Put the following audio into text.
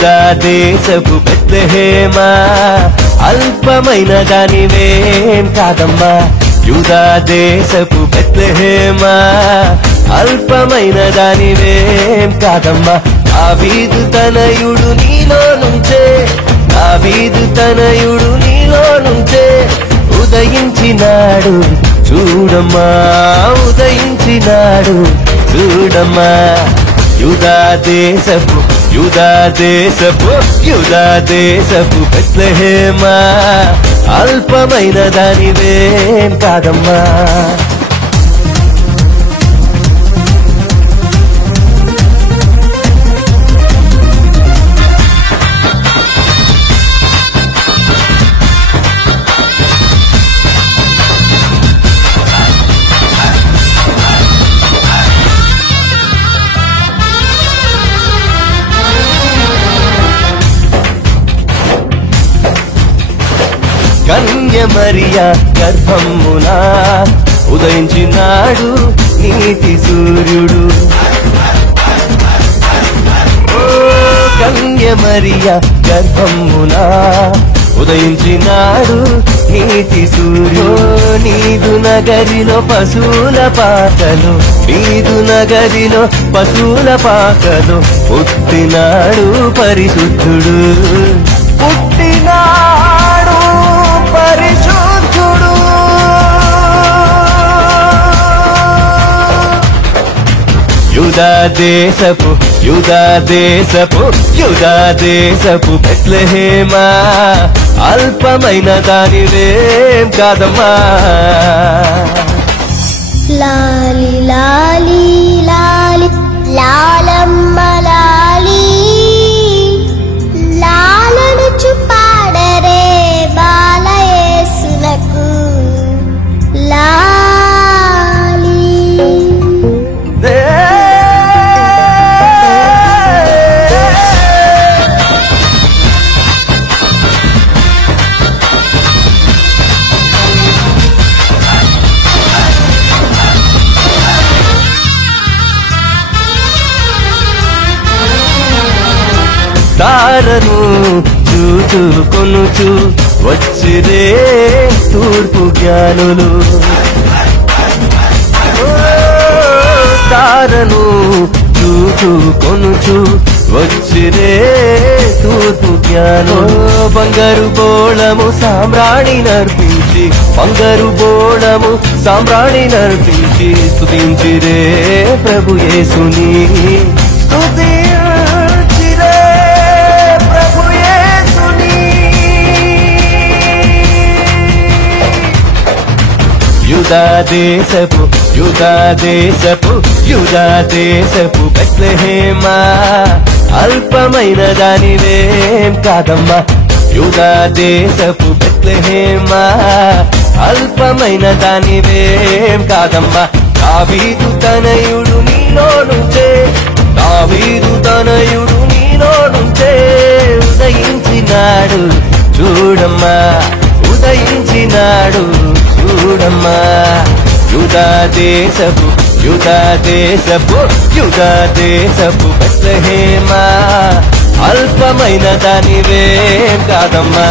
యూదా దేశపు బెత్లెహేమా అల్పమైన దానివేం కాదమ్మా యూదా దేశపు బెత్లెహేమా అల్పమైన దానివేం కాదమ్మా దావీదు తనయుడు నీలో నుంచే దావీదు తనయుడు నీలో నుంచే ఉదయించినాడు చూడమ్మా ఉదయించినాడు చూడమ్మా యూదా దేశపు బెత్లెహేమా అల్పమైన దానివేం కాదమ్మా కన్య మరియా గర్భమునా ఉదయించినాడు నీతి సూర్యుడు కన్య మరియా గర్భమునా ఉదయించినాడు నీతి సూర్యుడు నీదు నగరిలో పశువుల పాకలు నీదు నగరిలో పశువుల పాకలు పుట్టినాడు పరిశుద్ధుడు పుట్టినాడు పరిశుద్ధుడు యూదా దేశపు బెత్లెహేమా అల్పమైన దానివేం కాదమ్మా లాలి లాలి లాలి లాలమ్మ లాలి లాలనుచు పాడరే బాలయేసులకు లాలి తారను చూచుకొనుచు వచ్చిరే తూర్పు జ్ఞానులు తారను చూచుకొనుచు వచ్చిరే తూర్పు జ్ఞానులు బంగారు బోళము సామ్రాణి నర్పించి బంగారు బోళము సామ్రాణి నర్పించి స్తుతించిరే ప్రభు యేసుని యూదా దేశపు బెత్లెహేమా అల్పమైన దానివేం కాదమ్మా యూదా దేశపు బెత్లెహేమా అల్పమైన దానివేం కాదమ్మా దావీదు తనయుడు నీలో నుంచే ఉదయించినాడు చూడమ్మా ఉదయించినాడు చూడమ్మా యూదా దేశపు బెత్లెహేమా అల్పమైన దానివేం కాదమ్మా